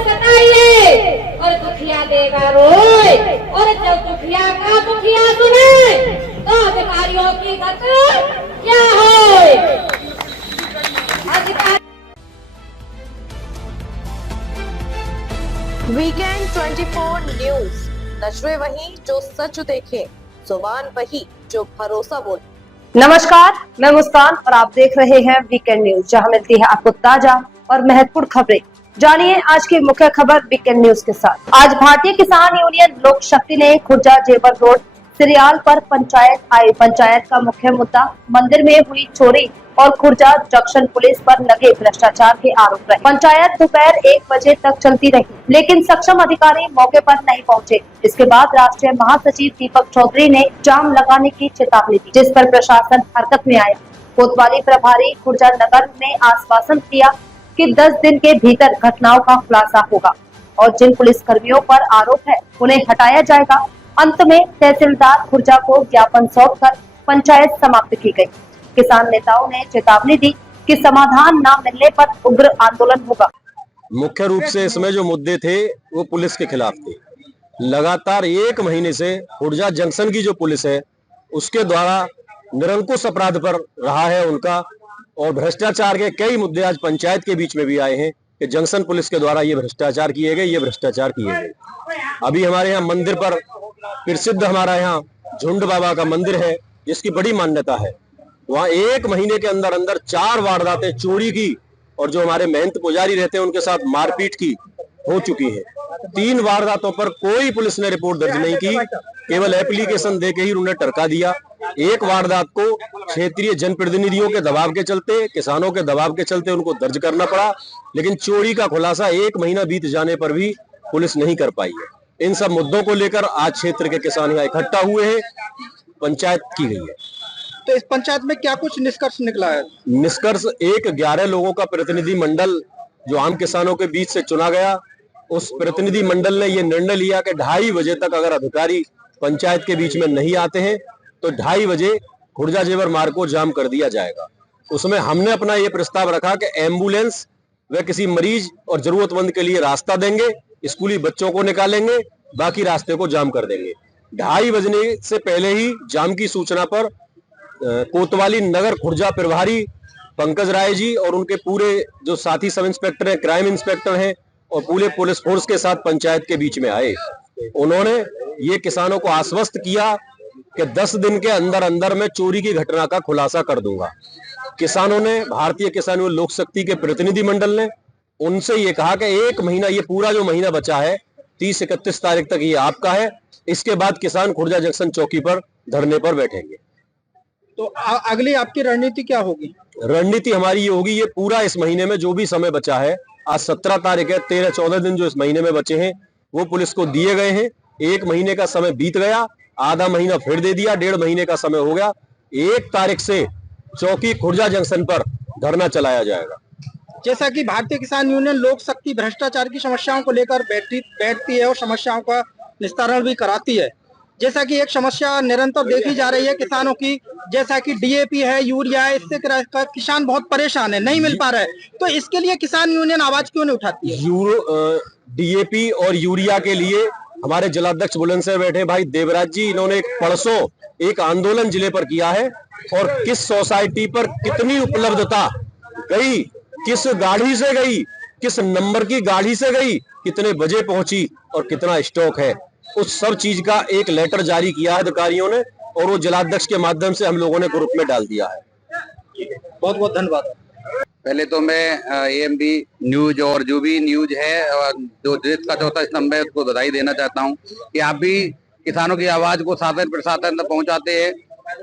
सताइए और दुखिया देगा रोए, और जब दुखिया का दुखिया सुने तो अधिकारियों की गति क्या होए। वीकेंड 24 न्यूज, नजरें वही जो सच देखे, जुबान वही जो भरोसा बोले। नमस्कार, मैं मुस्कान और आप देख रहे हैं वीकेंड न्यूज, जहां मिलती है आपको ताजा और महत्वपूर्ण खबरें। जानिए आज की मुख्य खबर वीकेंड न्यूज के साथ। आज भारतीय किसान यूनियन लोक शक्ति ने खुर्जा जेवर रोड सिरियाल पर पंचायत आई। पंचायत का मुख्य मुद्दा मंदिर में हुई चोरी और खुर्जा जंक्शन पुलिस पर लगे भ्रष्टाचार के आरोप रहे। पंचायत दोपहर 1 बजे तक चलती रही, लेकिन सक्षम अधिकारी मौके पर नहीं पहुंचे। इसके बाद राष्ट्रीय महासचिव दीपक चौधरी ने जाम लगाने की चेतावनी दी, जिस पर प्रशासन हरकत में आया। कोतवाली प्रभारी खुर्जा नगर ने आश्वासन दिया कि 10 दिन के भीतर घटनाओं का खुलासा होगा और जिन पुलिस कर्मियों पर आरोप है उन्हें हटाया जाएगा। अंत में तहसीलदार खुर्जा को ज्ञापन सौंपकर पंचायत समाप्त की गई। किसान नेताओं ने चेतावनी दी कि समाधान न मिलने पर उग्र आंदोलन होगा। मुख्य रूप से इसमें जो मुद्दे थे वो पुलिस के खिलाफ थे। लगातार 1 महीने से खुर्जा जंक्शन की जो पुलिस है उसके द्वारा निरंकुश अपराध पर रहा है उनका, और भ्रष्टाचार के कई मुद्दे आज पंचायत के बीच में भी आए हैं कि जंक्शन पुलिस के द्वारा ये भ्रष्टाचार किए गए, ये भ्रष्टाचार किए गए। अभी हमारे यहाँ मंदिर पर प्रसिद्ध हमारा यहाँ झुंड बाबा का मंदिर है जिसकी बड़ी मान्यता है। वहाँ 1 महीने के अंदर अंदर 4 वारदातें चोरी की और जो हमारे महंत पुजारी रहते हैं उनके साथ मारपीट की हो चुकी है। 3 वारदातों पर कोई पुलिस ने रिपोर्ट दर्ज नहीं की, केवल एप्लीकेशन देके ही उन्हें टरका दिया। 1 वारदात को क्षेत्रीय जनप्रतिनिधियों के दबाव के चलते, किसानों के दबाव के चलते उनको दर्ज करना पड़ा, लेकिन चोरी का खुलासा 1 महीना बीत जाने पर भी पुलिस नहीं कर पाई है। इन सब मुद्दों को लेकर आज क्षेत्र के किसान यहाँ इकट्ठा हुए हैं, पंचायत की गई है। तो इस पंचायत में क्या कुछ निष्कर्ष निकला है? निष्कर्ष 11 लोगों का प्रतिनिधि मंडल जो आम किसानों के बीच से चुना गया, उस प्रतिनिधि मंडल ने यह निर्णय लिया कि 2:30 बजे तक अगर अधिकारी पंचायत के बीच में नहीं आते हैं तो 2:30 बजे खुर्जा जेवर मार्ग को जाम कर दिया जाएगा। उसमें हमने अपना ये प्रस्ताव रखा कि एम्बुलेंस व किसी मरीज और जरूरतमंद के लिए रास्ता देंगे, स्कूली बच्चों को निकालेंगे, बाकी रास्ते को जाम कर देंगे। 2:30 बजने से पहले ही जाम की सूचना पर कोतवाली नगर खुर्जा प्रभारी पंकज राय जी और उनके पूरे जो साथी सब इंस्पेक्टर हैं, क्राइम इंस्पेक्टर हैं और पूरे पुलिस फोर्स के साथ पंचायत के बीच में आए। उन्होंने ये किसानों को आश्वस्त किया कि 10 दिन के अंदर अंदर मैं चोरी की घटना का खुलासा कर दूंगा। किसानों ने, भारतीय किसान लोक शक्ति के प्रतिनिधि मंडल ने उनसे ये कहा कि 1 महीना, ये पूरा जो महीना बचा है 30-31 तारीख तक ये आपका है, इसके बाद किसान खुर्जा जंक्शन चौकी पर धरने पर बैठेंगे। तो अगली आपकी रणनीति क्या होगी? रणनीति हमारी ये होगी, ये पूरा इस महीने में जो भी समय बचा है, आज 17 तारीख है, 13-14 दिन जो इस महीने में बचे हैं वो पुलिस को दिए गए हैं। 1 महीने का समय बीत गया, आधा महीना फिर दे दिया, 1.5 महीने का समय हो गया। 1 तारीख से चौकी खुर्जा जंक्शन पर धरना चलाया जाएगा। जैसा कि भारतीय किसान यूनियन लोक शक्ति भ्रष्टाचार की समस्याओं को लेकर बैठती है और समस्याओं का निस्तारण भी कराती है। जैसा कि एक समस्या निरंतर देखी जा रही है किसानों की, जैसा कि डीएपी है, यूरिया है, इससे किसान बहुत परेशान है, नहीं मिल पा रहा है। तो इसके लिए किसान यूनियन आवाज क्यों नहीं उठाती है? डीएपी और यूरिया के लिए हमारे जिलाध्यक्ष बुलंदशहर बैठे भाई देवराज जी, इन्होंने परसों एक आंदोलन जिले पर किया है और किस सोसाइटी पर कितनी उपलब्धता गई, किस गाड़ी से गई, किस नंबर की गाड़ी से गई, कितने बजे पहुंची और कितना स्टॉक है, उस सब चीज का एक लेटर जारी किया है अधिकारियों ने और वो जिलाध्यक्ष के माध्यम से हम लोगों ने ग्रुप में डाल दिया है। बहुत बहुत धन्यवाद। पहले तो मैं एएमबी न्यूज और जो भी न्यूज है और जो देश का चौथा स्तंभ है उसको बधाई देना चाहता हूं कि आप भी किसानों की आवाज को शासन प्रशासन तक पहुंचाते हैं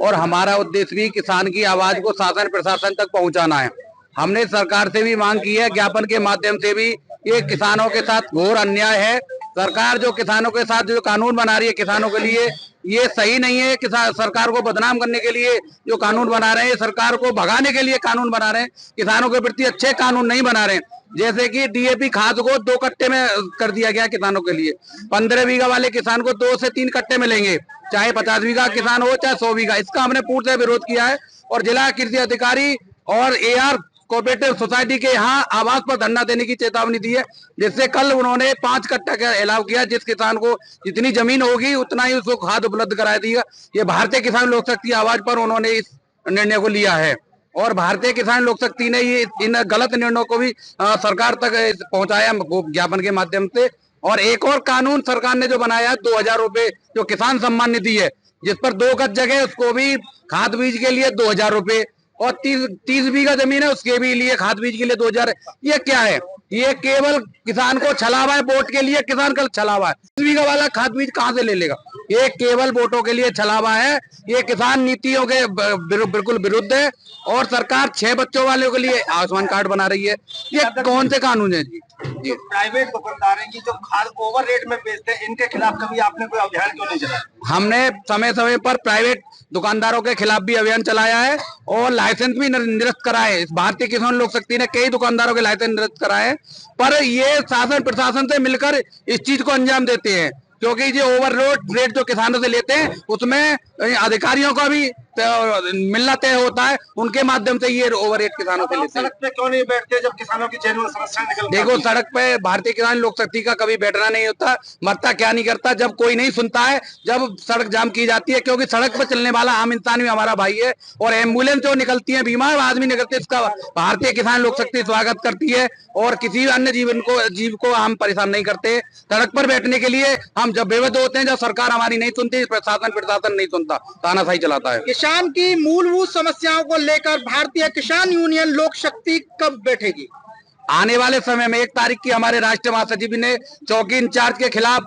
और हमारा उद्देश्य भी किसान की आवाज को शासन प्रशासन तक पहुंचाना है। हमने सरकार से भी मांग की है, ज्ञापन के माध्यम से भी, ये किसानों के साथ घोर अन्याय है। सरकार जो किसानों के साथ जो कानून बना रही है किसानों के लिए, ये सही नहीं है। सरकार को बदनाम करने के लिए जो कानून बना रहे हैं, सरकार को भगाने के लिए कानून बना रहे हैं, किसानों के प्रति अच्छे कानून नहीं बना रहे हैं। जैसे कि डीएपी खाद को 2 कट्टे में कर दिया गया किसानों के लिए, 15 बीघा वाले किसान को 2 से 3 कट्टे में लेंगे, चाहे 50 बीघा किसान हो चाहे 100 बीघा। इसका हमने पूर्ण विरोध किया है और जिला कृषि अधिकारी और एआर कोऑपरेटिव सोसाइटी के यहाँ आवास पर धरना देने की चेतावनी दी है, जिससे कल उन्होंने 5 कट्टा का अलाव किया। जिस किसान को जितनी जमीन होगी उतना ही उसको खाद उपलब्ध करा दिया। ये भारतीय किसान लोक शक्ति आवाज पर उन्होंने इस निर्णय को लिया है और भारतीय किसान लोक शक्ति ने ये इन गलत निर्णयों को भी सरकार तक पहुंचाया ज्ञापन के माध्यम से। और एक और कानून सरकार ने जो बनाया है 2000 रुपए जो किसान सम्मान निधि है, जिस पर 2 गज जगह उसको भी खाद बीज के लिए 2000 रुपए और 30 बीघा जमीन है उसके भी लिए खाद बीज के लिए 2000। ये क्या है? ये केवल किसान को छलावा है, वोट के लिए किसान कल छलावा है। 30 बीघा वाला खाद बीज कहां से ले लेगा? ये केवल वोटों के लिए छलावा है। ये किसान नीतियों के बिल्कुल विरुद्ध है और सरकार 6 बच्चों वालों के लिए आयुष्मान कार्ड बना रही है। ये कौन से कानून है जी? जो प्राइवेट दुकानदार हैं कि जो खाद ओवर रेट में बेचते हैं, इनके खिलाफ कभी आपने कोई अभियान क्यों नहीं चलाया? हमने समय समय पर प्राइवेट दुकानदारों के खिलाफ भी अभियान चलाया है और लाइसेंस भी निरस्त कराए। इस भारतीय किसान लोक शक्ति ने कई दुकानदारों के लाइसेंस निरस्त कराए, पर ये शासन प्रशासन से मिलकर इस चीज को अंजाम देते हैं, क्योंकि जो ओवर रेट जो किसानों से लेते हैं उसमें अधिकारियों का भी मिलना तय होता है, उनके माध्यम से ये ओवर रेट किसानों से लेते हैं। सड़क पे क्यों नहीं बैठते जब किसानों की जेनुइन समस्या निकल? देखो, सड़क पे भारतीय किसान लोक शक्ति का कभी बैठना नहीं होता। मरता क्या नहीं करता जब कोई नहीं सुनता है, जब सड़क जाम की जाती है, क्योंकि सड़क पर चलने वाला आम इंसान भी हमारा भाई है और एम्बुलेंस जो निकलती है, बीमार आदमी निकलते हैं, इसका भारतीय किसान लोक शक्ति स्वागत करती है और किसी अन्य जीव को हम परेशान नहीं करते। सड़क पर बैठने के लिए हम जब बेवजह होते हैं, जब सरकार हमारी नहीं सुनती, प्रशासन नहीं सुनता, तानाशाही चलाता है। किसान की मूलभूत समस्याओं को लेकर भारतीय किसान यूनियन लोक शक्ति कब बैठेगी? आने वाले समय में 1 तारीख की हमारे राष्ट्रीय महासचिव ने चौकी इंचार्ज के खिलाफ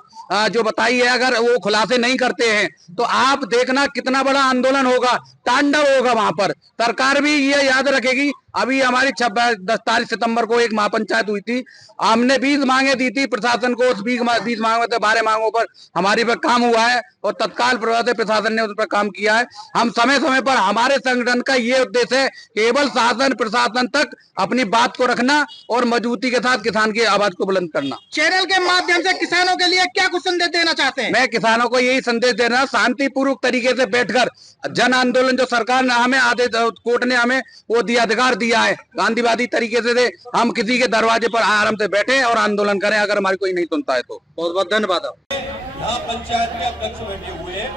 जो बताई है, अगर वो खुलासे नहीं करते हैं तो आप देखना कितना बड़ा आंदोलन होगा, तांडव होगा वहां पर। सरकार भी ये याद रखेगी। अभी हमारी 10 सितंबर को एक महापंचायत हुई थी, हमने 20 मांगे दी थी प्रशासन को। उस 20 मांगों से 12 मांगों पर हमारे पर काम हुआ है और तत्काल प्रभाव से प्रशासन ने उस पर काम किया है। हम समय समय पर हमारे संगठन का ये उद्देश्य है, केवल शासन प्रशासन तक अपनी बात को रखना और मजबूती के साथ किसान की आवाज को बुलंद करना। चैनल के माध्यम से किसानों के लिए क्या कुछ संदेश देना चाहते हैं? मैं किसानों को यही संदेश देना, शांतिपूर्वक तरीके से बैठकर जन आंदोलन जो सरकार ने हमें कोर्ट ने हमें वो दिया, अधिकार दिया है, गांधीवादी तरीके से हम किसी के दरवाजे पर आराम से बैठे और आंदोलन करें, अगर हमारी कोई नहीं सुनता है तो। बहुत बहुत धन्यवाद। यहाँ पंचायत के अध्यक्ष बैठे हुए हैं,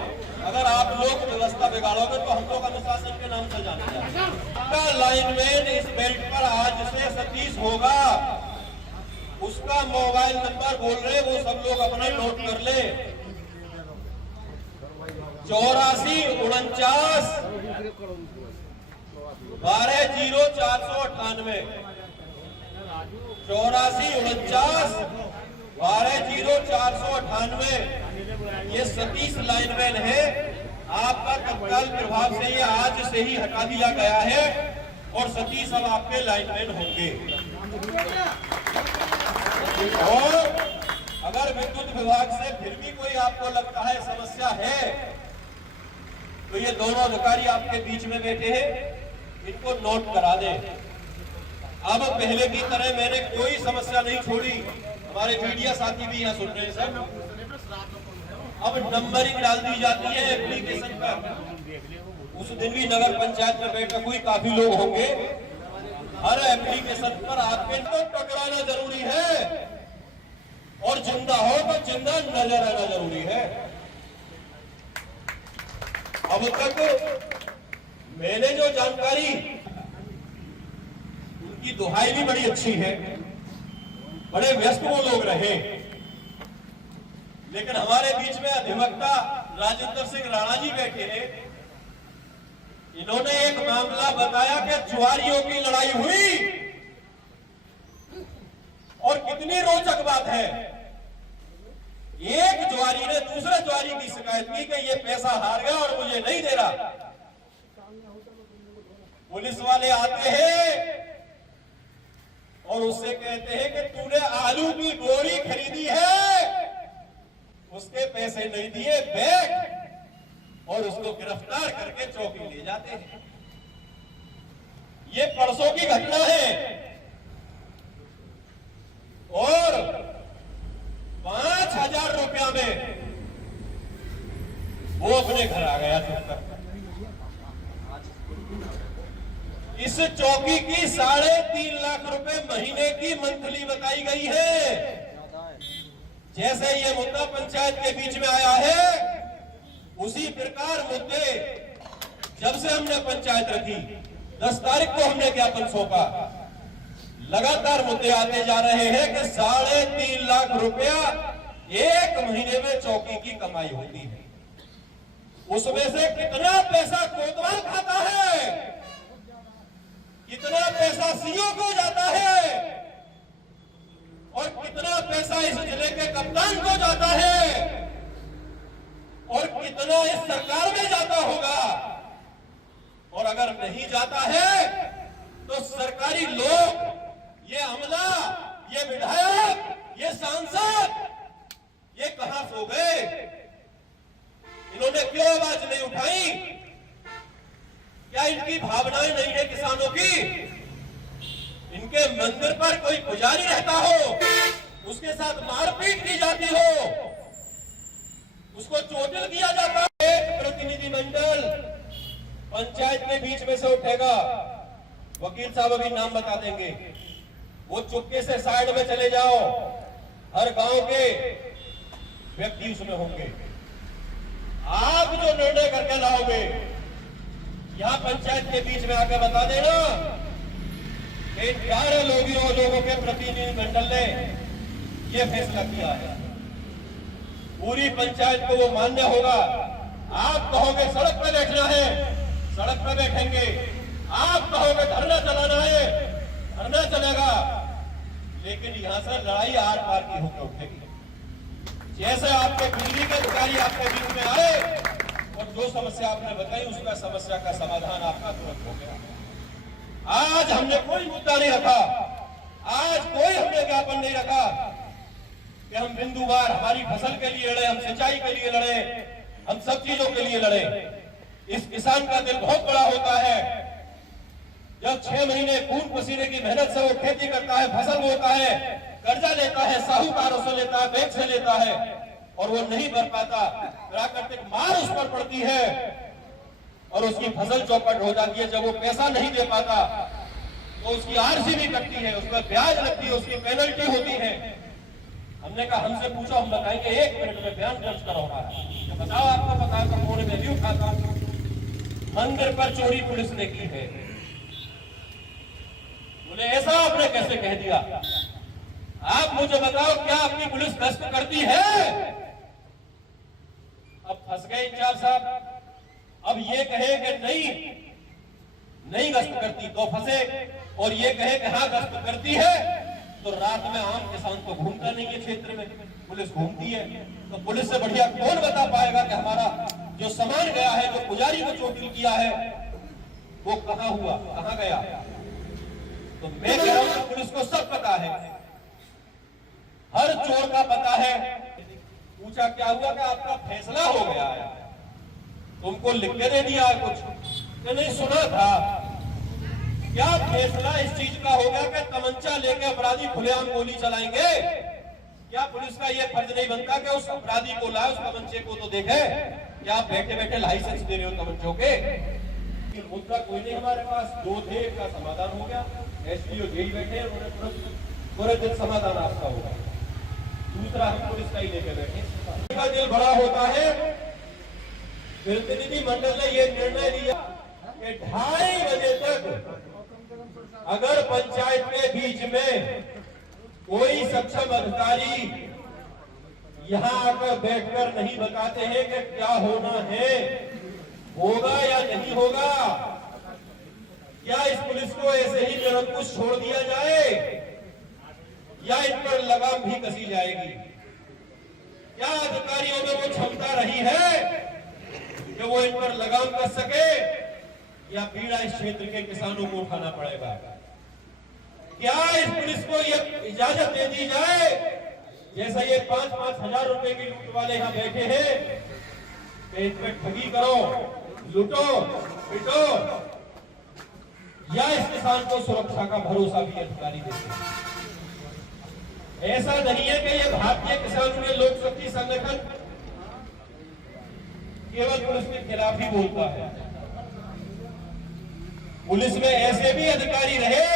अगर आप लोग व्यवस्था बिगाड़ोगे तो हम लोग अनुशासन के नाम से जाने जाएंगे। लाइनमैन इस बेल्ट पर आज से सतीश होगा, उसका मोबाइल नंबर बोल रहे, वो सब लोग अपना नोट कर ले। 8449 120498 8449 120498। ये सतीश लाइनमैन है। आपका तत्काल प्रभाव से ये आज से ही हटा दिया गया है और सतीश अब आपके लाइनमैन होंगे। और अगर विद्युत विभाग से फिर भी कोई आपको लगता है समस्या है, तो ये दोनों अधिकारी आपके बीच में बैठे हैं, इनको नोट करा दें। अब पहले की तरह मैंने कोई समस्या नहीं छोड़ी। हमारे मीडिया साथी भी यहाँ सुन रहे हैं सर। अब नंबरिंग डाल दी जाती है एप्लीकेशन पर। उस दिन भी नगर पंचायत में बैठक हुई, काफी लोग होंगे। हर एप्लीकेशन पर आपके तो टकराना जरूरी है और जिंदा हो तो जिंदा नजर आना जरूरी है। अब तक मैंने जो जानकारी, उनकी दुहाई भी बड़ी अच्छी है, बड़े व्यस्त वो लोग रहे, लेकिन हमारे बीच में अधिवक्ता राजेंद्र सिंह राणा जी बैठे हैं। इन्होंने एक मामला बताया कि जुआरियों की लड़ाई हुई और कितनी रोचक बात है, एक जुआरी ने दूसरे जुआरी की शिकायत की कि ये पैसा हार गया और मुझे नहीं दे रहा। पुलिस वाले आते हैं और उससे कहते हैं कि तूने आलू की बोरी खरीदी है, उसके पैसे नहीं दिए, बैग, और उसको गिरफ्तार करके चौकी ले जाते हैं। ये परसों की घटना है और 5000 रुपया में वो अपने घर आ गया। इस चौकी की 3.5 लाख रुपए महीने की मंथली बताई गई है। जैसे ये मुद्दा पंचायत के बीच में आया है, उसी प्रकार मुद्दे जब से हमने पंचायत रखी 10 तारीख को हमने ज्ञापन सौंपा, लगातार मुद्दे आते जा रहे हैं कि 3.5 लाख रुपया एक महीने में चौकी की कमाई होती है। उसमें से कितना पैसा कोतवाल खाता है, कितना पैसा सीओ को जाता है और कितना पैसा इस जिले के कप्तान को जाता है और कितना इस सरकार में जाता होगा। और अगर नहीं जाता है तो सरकारी लोग, ये अमला, ये विधायक, ये सांसद, ये कहां सो गए? इन्होंने क्यों आवाज नहीं उठाई? क्या इनकी भावनाएं नहीं है किसानों की? इनके मंदिर पर कोई पुजारी रहता हो, उसके साथ मारपीट की जाती हो, उसको चोटिल किया जाता है। प्रतिनिधिमंडल पंचायत के बीच में से उठेगा, वकील साहब अभी नाम बता देंगे, वो चुपके से साइड में चले जाओ। हर गांव के व्यक्ति उसमें होंगे। आप जो निर्णय करके लाओगे, यहां पंचायत के बीच में आकर बता देना कि 11 लोगों के प्रतिनिधिमंडल ने यह फैसला किया है। पूरी पंचायत को वो मान्य होगा। आप कहोगे सड़क पर बैठना है, सड़क पर बैठेंगे। आप कहोगे धरना चलाना है, धरना चलेगा। लेकिन यहां से लड़ाई आर पार की होकर उठेगी। जैसे आपके बिजली के अधिकारी आपके बीच में आए और जो समस्या आपने बताई, उसका समस्या का समाधान आपका तुरंत हो गया। आज हमने कोई मुद्दा नहीं रखा, आज कोई हमने ज्ञापन नहीं रखा कि हम बिंदुवार हमारी फसल के लिए लड़े, हम सिंचाई के लिए लड़े, हम सब चीजों के लिए लड़े। इस किसान का दिल बहुत बड़ा होता है। जब 6 महीने खून पसीने की मेहनत से वो खेती करता है, फसल बोता है, कर्जा लेता है, साहूकारों से लेता है, बैंक से लेता है और वो नहीं भर पाता, प्राकृतिक मार उस पर पड़ती है और उसकी फसल चौपट हो जाती है। जब वो पैसा नहीं दे पाता तो उसकी आरसी भी कटती है, उसमें ब्याज लगती है, उसकी पेनल्टी होती है। हमने कहा हमसे पूछो, हम बताएंगे 1 मिनट में बयान दर्ज करो हमारा। बताओ आपको पता है तो फोन में भी उठाता हूं। मंदिर पर चोरी पुलिस ने की है, बोले ऐसा आपने कैसे कह दिया? आप मुझे बताओ, क्या अपनी पुलिस गश्त करती है? अब फंस गए इंचार्ज साहब। अब ये कहे कि नहीं गश्त करती तो फंसे, और ये कहे कि हाँ गश्त करती है तो रात में आम किसान तो घूमता नहीं है क्षेत्र में, पुलिस घूमती है। तो पुलिस से बढ़िया कौन बता पाएगा कि हमारा जो सामान गया है, जो पुजारी को चोटिल किया है, वो कहां हुआ, कहां गया? तो मैं कह रहा हूं पुलिस को सब पता है, हर चोर का पता है। पूछा क्या हुआ? कि आपका फैसला हो गया है, तुमको लिख के दे दिया कुछ कि नहीं सुना था? क्या फैसला इस चीज का हो गया कि तमंचा लेके अपराधी खुलेआम गोली चलाएंगे? क्या पुलिस का यह फर्ज नहीं बनता कि उस अपराधी को लाए, उस तमंचे को तो देखे? क्या आप बैठे बैठे लाइसेंस दे रहे हो तमंचों के? मुद्दा कोई नहीं हमारे पास, 2 थे का समाधान हो गया। एसपीओ जेल बैठे, उन्होंने पूरे दिन समाधान आपका होगा। दूसरा हम पुलिस का ही लेके बैठे। का दिल बड़ा होता है। प्रतिनिधि मंडल ने यह निर्णय लिया कि 2:30 बजे तक अगर पंचायत के बीच में कोई सक्षम अधिकारी यहां आकर बैठकर नहीं बताते हैं कि क्या होना है, होगा या नहीं होगा, क्या इस पुलिस को ऐसे ही निरंकुश छोड़ दिया जाए या इन पर लगाम भी कसी जाएगी? क्या अधिकारियों में वो क्षमता रही है कि वो इन पर लगाम कस सके, या पीड़ा इस क्षेत्र के किसानों को उठाना पड़ेगा? क्या इस पुलिस को यह इजाजत दे दी जाए, जैसा ये 5-5 हजार रुपए की लूट वाले यहां बैठे हैं, कि इन पर ठगी करो, लूटो, पिटो, या इस किसान को सुरक्षा का भरोसा भी अधिकारी देते हैं? ऐसा नहीं है कि ये भारतीय किसान यूनियन लोक शक्ति संगठन केवल पुलिस के खिलाफ ही बोलता है। पुलिस में ऐसे भी अधिकारी रहे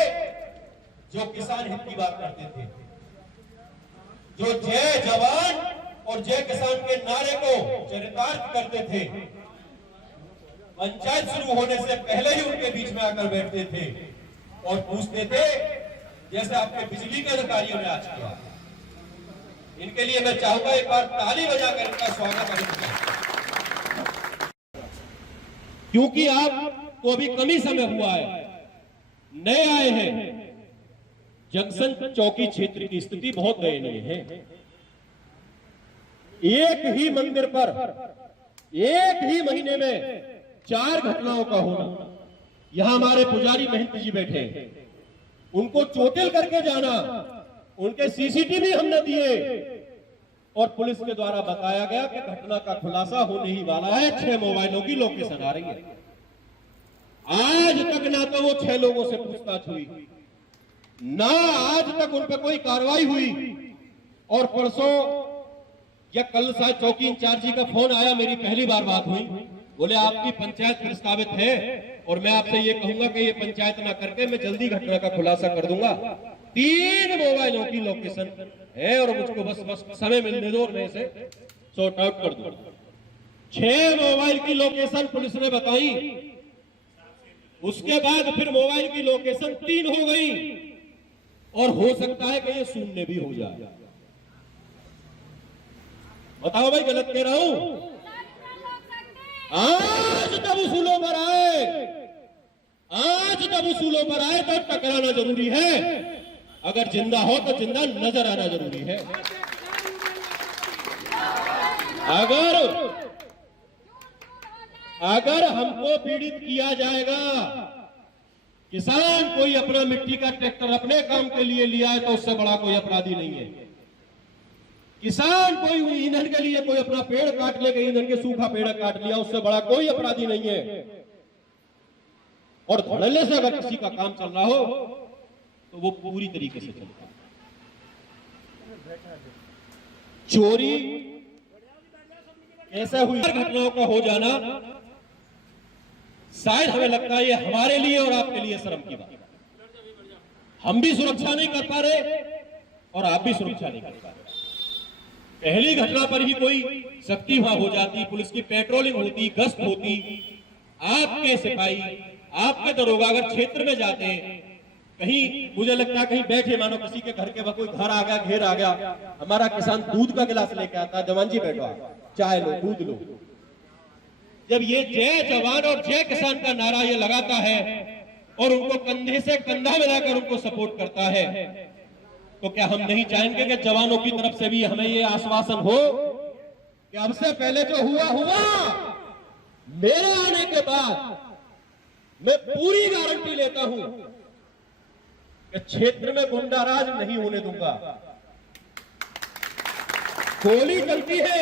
जो किसान हित की बात करते थे, जो जय जवान और जय किसान के नारे को चरितार्थ करते थे। पंचायत शुरू होने से पहले ही उनके बीच में आकर बैठते थे और पूछते थे, जैसे आपके बिजली के अधिकारियों ने आज किया। इनके लिए मैं चाहूंगा एक बार ताली बजाकर इनका स्वागत करें, क्योंकि आपको अभी कम ही समय हुआ है, नए आए हैं। जंक्शन चौकी क्षेत्र की स्थिति बहुत दयनीय है। एक ही मंदिर पर एक ही महीने में 4 घटनाओं का होना। यहां हमारे पुजारी महंत जी बैठे हैं, उनको चोटिल करके जाना, उनके सीसीटीवी हमने दिए और पुलिस के द्वारा बताया गया कि घटना का खुलासा होने ही वाला है। 6 मोबाइलों की लोकेशन आ रही है। आज तक ना तो वो 6 लोगों से पूछताछ हुई, ना आज तक उन पर कोई कार्रवाई हुई। और परसों या कल शायद चौकी इंचार्ज जी का फोन आया, मेरी पहली बार बात हुई। बोले आपकी पंचायत प्रस्तावित है और मैं आपसे ये कहूंगा कि ये पंचायत ना करके मैं जल्दी घटना का खुलासा कर दूंगा। 3 मोबाइलों की लोकेशन है और मुझको बस समय मिलने दो और मैं इसे सॉर्ट आउट कर दूंगा। 6 मोबाइल की लोकेशन पुलिस ने बताई, उसके बाद फिर मोबाइल की लोकेशन 3 हो गई और हो सकता है कि ये शून्य भी हो जाए। बताओ भाई, गलत कह रहा हूं? आज जब उसूलों पर आए, तो टकराना जरूरी है। अगर जिंदा हो तो जिंदा नजर आना जरूरी है। अगर हमको पीड़ित किया जाएगा, किसान कोई अपना मिट्टी का ट्रैक्टर अपने काम के लिए लिया है तो उससे बड़ा कोई अपराधी नहीं है। किसान कोई ईंधन के लिए कोई अपना पेड़ काट लेगा, ईंधन के सूखा पेड़ काट लिया, उससे बड़ा कोई अपराधी नहीं है। और धड़ल्ले से अगर किसी का काम चल रहा हो तो वो पूरी तरीके से चलता है। चोरी ऐसा हुई घटनाओं का हो जाना, शायद हमें लगता है ये हमारे लिए और आपके लिए शर्म की बात। हम भी सुरक्षा नहीं कर पा रहे और आप भी सुरक्षा नहीं कर पा रहे। पहली घटना पर ही कोई सख्ती वहां हो जाती, पुलिस की पेट्रोलिंग होती, गश्त होती, आपके सिपाही, आपके दरोगा अगर क्षेत्र में जाते हैं, कहीं मुझे लगता है कहीं बैठे, मानो किसी के घर के कोई घर आ गया, घेर आ गया, हमारा किसान दूध का गिलास लेके आता है, जवान जी बैठो, चाय लो, दूध लो। जब ये जय जवान और जय किसान का नारा ये लगाता है और उनको कंधे से कंधा मिलाकर उनको सपोर्ट करता है, तो क्या हम नहीं चाहेंगे कि जवानों की तरफ से भी हमें ये आश्वासन हो कि अब से पहले जो हुआ, मेरे आने के बाद मैं पूरी गारंटी लेता हूं कि क्षेत्र में गुंडाराज नहीं होने दूंगा। गोली चलती है,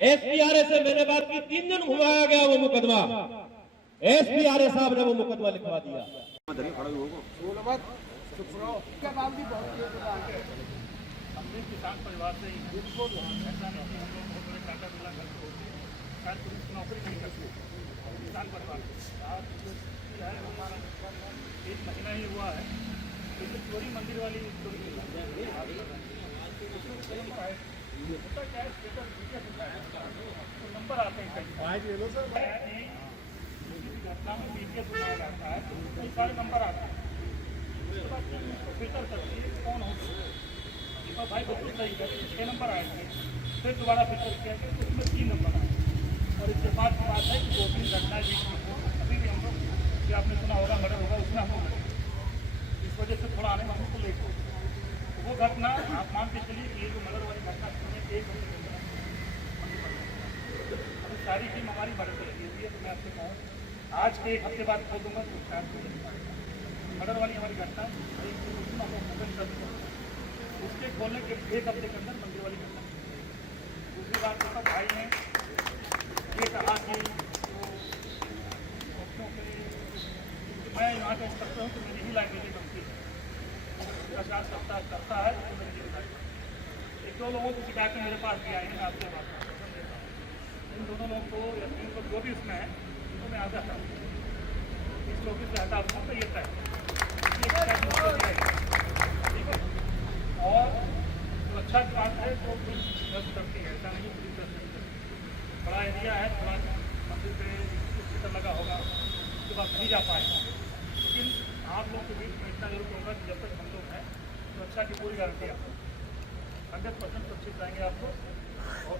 एसपीआरए से मैंने बात की, 3 दिन घुमाया गया वो मुकदमा, एसपीआरए साहब ने वो मुकदमा लिखवा दिया। हमने किसान परिवार से ही पुलिस नौकरी नहीं करती, किसान परिवार है हमारा 1 महीना ही हुआ है, लेकिन चोरी मंदिर वाली चोरी होता क्या है, तो नंबर आते हैं कहीं घटना में बीके सुनाया जाता है, कई सारे नंबर आते हैं, फिल्टर करती है कौन हो और भाई बिल्कुल सही है, 6 नंबर आएंगे, फिर दोबारा फिल्टर किया गया तो उसमें 3 नंबर आए। और इसके बाद की बात है कि 2-3 घटनाएं बीच में हो, अभी भी हम लोग कि आपने सुना होगा मर्डर होगा, उसमें हम लोग इस वजह से थोड़ा आने में हमको लेट हो। तो वो घटना आप मान के चलिए कि ये जो मर्डर वाली घटना सुनिए 1 हफ्ते के अंदर अभी सारी टीम हमारी मर्डर पर लगी हुई है। तो मैं आपसे कहूँ आज के 1 हफ्ते बाद खोल दूंगा तो शायद मर्डर वाली हमारी घटना उसके खोलने के 1 हफ्ते के अंदर मंदिर वाली घटना। दूसरी बात तो भाई ने ये कहा कि बच्चों के लिए मैं यहाँ का इंस्ट्रक्टर हूँ तो मेरी ही लाइब्रेरी बनती है, सरकार करता है तो मेरी जिम्मेदारी। 1-2 लोगों की शिकायतें मेरे पास भी आई हैं, आपसे बात करता हूँ। इन दोनों लोगों को या 3 लोग जो भी उसमें है उनको मैं आगे हटाऊँ। इस चौकी से हटा दूँगा तो ये तय ठीक है। और सुरक्षा की बात है तो पुलिस गश्त करती है, ऐसा नहीं पुलिस गश्त नहीं करती। बड़ा एरिया है, थोड़ा मंदिर पे स्पीकर लगा होगा, उसके बाद नहीं जा पाएगा। लेकिन आप लोग के बीच में इतना जरूर होगा कि जब तक हम लोग हैं सुरक्षा की पूरी गारंटी आपको 100% सुरक्षित रहेंगे आपको। और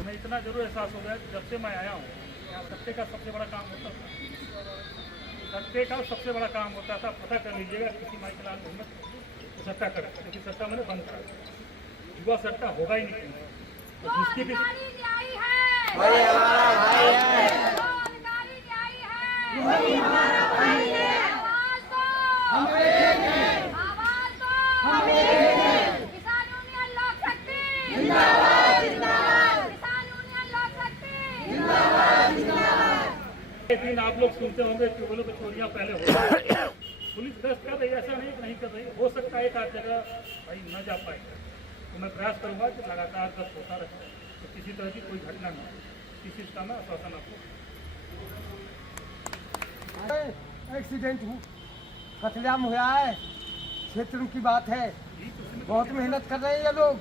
हमें इतना जरूर एहसास हो गया जब से मैं आया हूँ, यहाँ सत्ते का सबसे बड़ा काम होता था, सत्ते का सबसे बड़ा काम होता था। पता कर लीजिएगा किसी माई के लाल मोहम्मद सट्टा करे, क्योंकि सट्टा मैंने बंद करा, युवा सट्टा होगा ही नहीं। तो जिसकी भी दिन आप लोग सुनते होंगे कि बोलो कि चोरियां पहले हो रही, पुलिस गश्त कर रही है, ऐसा नहीं कर रही। हो सकता है एक आध जगह भाई न जा पाए, तो मैं प्रयास करूंगा कि लगातार गश्त होता रहे, तो किसी तरह की कोई घटना न हो। इस चीज़ का मैं आश्वासन आपको। एक्सीडेंट कतलेआम हुआ है, क्षेत्र की बात है, बहुत मेहनत कर रहे हैं ये लोग।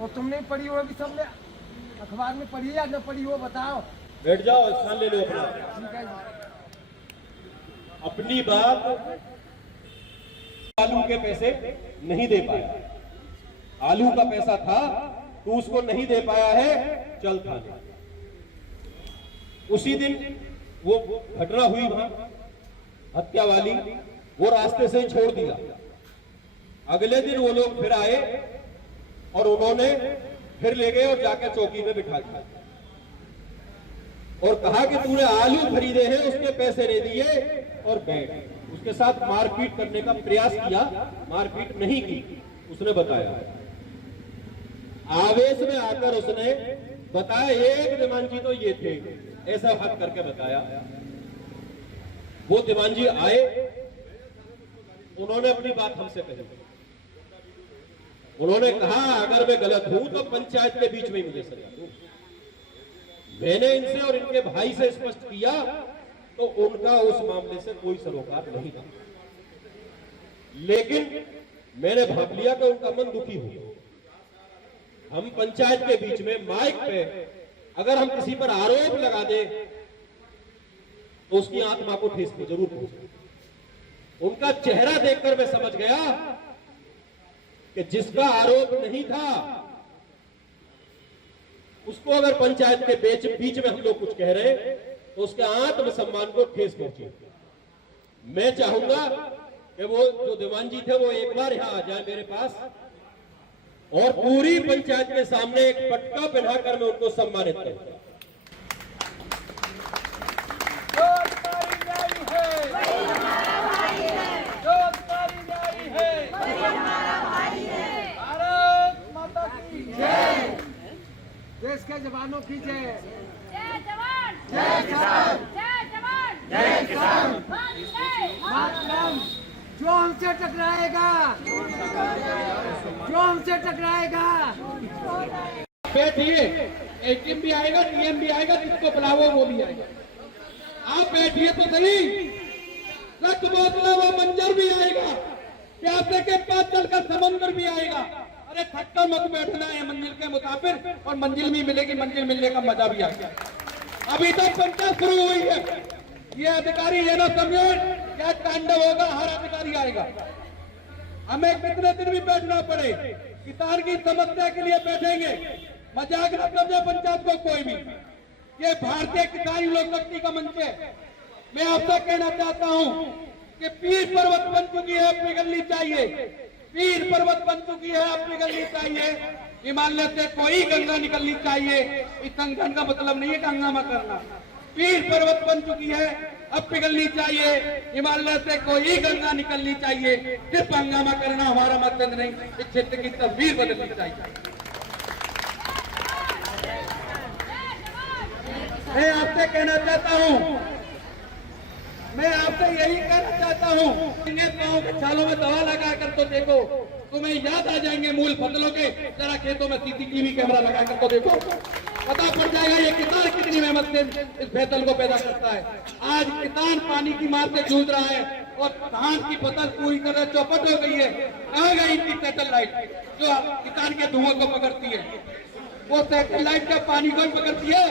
और तुमने पढ़ी होगी, सबने अखबार में पढ़ी या न पढ़ी हो, बताओ। बैठ जाओ, स्थान ले लो अपना। ठीक है। अपनी बात आलू के पैसे नहीं दे पाया, आलू का पैसा था तो उसको नहीं दे पाया है, चल थाने। उसी दिन वो घटना हुई वहां हत्या वाली, वो रास्ते से छोड़ दिया। अगले दिन वो लोग फिर आए और उन्होंने फिर ले गए और जाके चौकी में बिठा दिया और कहा कि तूने आलू खरीदे हैं, उसके पैसे नहीं दिए और बैठ। उसके साथ मारपीट करने का प्रयास किया, मारपीट नहीं की, उसने बताया। आवेश में आकर उसने बताया एक दीवानजी तो ये थे, ऐसा हाथ करके बताया। वो दीवानजी आए, उन्होंने अपनी बात हमसे कही। उन्होंने कहा अगर मैं गलत हूं तो पंचायत के बीच में ही मुझे सजा दो। मैंने इनसे और इनके भाई से स्पष्ट किया तो उनका उस मामले से कोई सरोकार नहीं था, लेकिन मैंने भाप लिया कि उनका मन दुखी हो। हम पंचायत के बीच में माइक पे अगर हम किसी पर आरोप लगा दे तो उसकी आत्मा को ठेस को जरूर पहुंचे। उनका चेहरा देखकर मैं समझ गया कि जिसका आरोप नहीं था उसको अगर पंचायत के बीच में हम लोग कुछ कह रहे तो उसके आत्मसम्मान को ठेस पहुंची। मैं चाहूंगा कि वो जो दीवानजी थे वो एक बार यहां आ जाए मेरे पास और पूरी पंचायत के सामने एक पटका पहनाकर मैं उनको सम्मानित करूंगा। देश के जवानों की जय। जय जवान, जय किसान, जय जवान, जय किसान, मातरम। जो हमसे टकराएगा, जो हमसे टकराएगा, बैठिए, एटीएम भी आएगा, डीएम भी आएगा, जिसको बुलाओ वो भी आएगा। आप बैठिए तो सही, रक्त बोतला वो मंजर भी आएगा, प्यासे के पास चलकर समंदर भी आएगा। अरे थक्कर मत बैठना है मंजिल के मुसाफिर, और मंजिल भी मिलेगी, मंजिल मिलने का मजा भी आएगा। अभी तक पंचायत शुरू हुई है, ये अधिकारी ये ना समझे क्या तांडव होगा, हर अधिकारी आएगा। हमें कितने दिन भी बैठना पड़े, किसान की समस्या के लिए बैठेंगे। मजाक न समझे पंचायत को कोई भी, ये भारतीय किसान लोक शक्ति का मंच है। मैं आपसे कहना चाहता हूं कि पीर पर्वत बन चुकी है, पिघलनी चाहिए। पीर पर्वत बन चुकी है, अब पिघलनी चाहिए। हिमालय से कोई गंगा निकलनी चाहिए। इस संगठन का मतलब नहीं है कि हंगामा करना। पीर पर्वत बन चुकी है, अब पिघलनी चाहिए। हिमालय से कोई गंगा निकलनी चाहिए। सिर्फ हंगामा करना हमारा मकसद नहीं, इस क्षेत्र की तस्वीर बदलनी चाहिए। मैं आपसे कहना चाहता हूँ, मैं आपसे यही कहना चाहता हूँ, पाँव के छालों में दवा लगा कर तो देखो, तुम्हें याद आ जाएंगे मूल फसलों के। जरा खेतों में सीसीटीवी कैमरा लगा कर तो देखो, पता पड़ जाएगा ये किसान कितनी मेहनत से इस फसल को पैदा करता है। आज किसान पानी की मार से जूझ रहा है और धान की फसल पूरी तरह चौपट हो गई है। कहाँ गई इनकी सैटेलाइट जो किसान के धुआं को पकड़ती है? वो सैटेलाइट का पानी को ही पकड़ती है,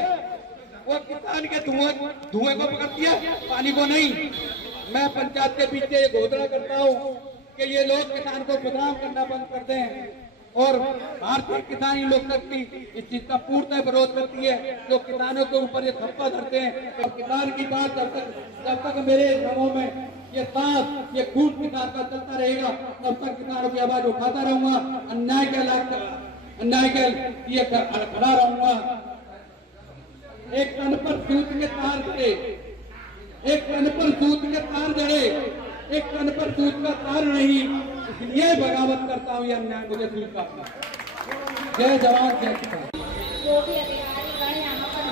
वो किसान के धुएं को पकड़ती है, पानी को नहीं। मैं पंचायत के बीच ये घोषणा करता हूँ कि ये लोग किसान को बदनाम करना बंद कर दें और भारतीय किसानी लोक शक्ति इस चीज का पूर्णतः विरोध करती है। जो किसानों के ऊपर ये थप्पा धरते हैं और किसान की बात जब तक मेरे गाँव में ये सांस ये खून किसान का चलता रहेगा तब तक किसानों की आवाज उठाता रहूंगा, अन्याय के लिए खड़ा रहूंगा। एक तन पर सूत के तार जड़े, एक तन पर सूत के तार जड़े, एक तन पर सूत का तार नहीं, इसलिए बगावत करता हूँ। ये अन्याय मुझे स्वीकार। जय जवान जय किसान। जो भी अधिकारी गण यहाँ पर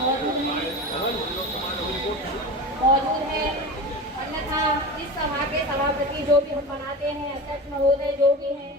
मौजूद है, अन्यथा इस सभा के सभापति जो भी हम बनाते हैं, अध्यक्ष महोदय जो भी हैं,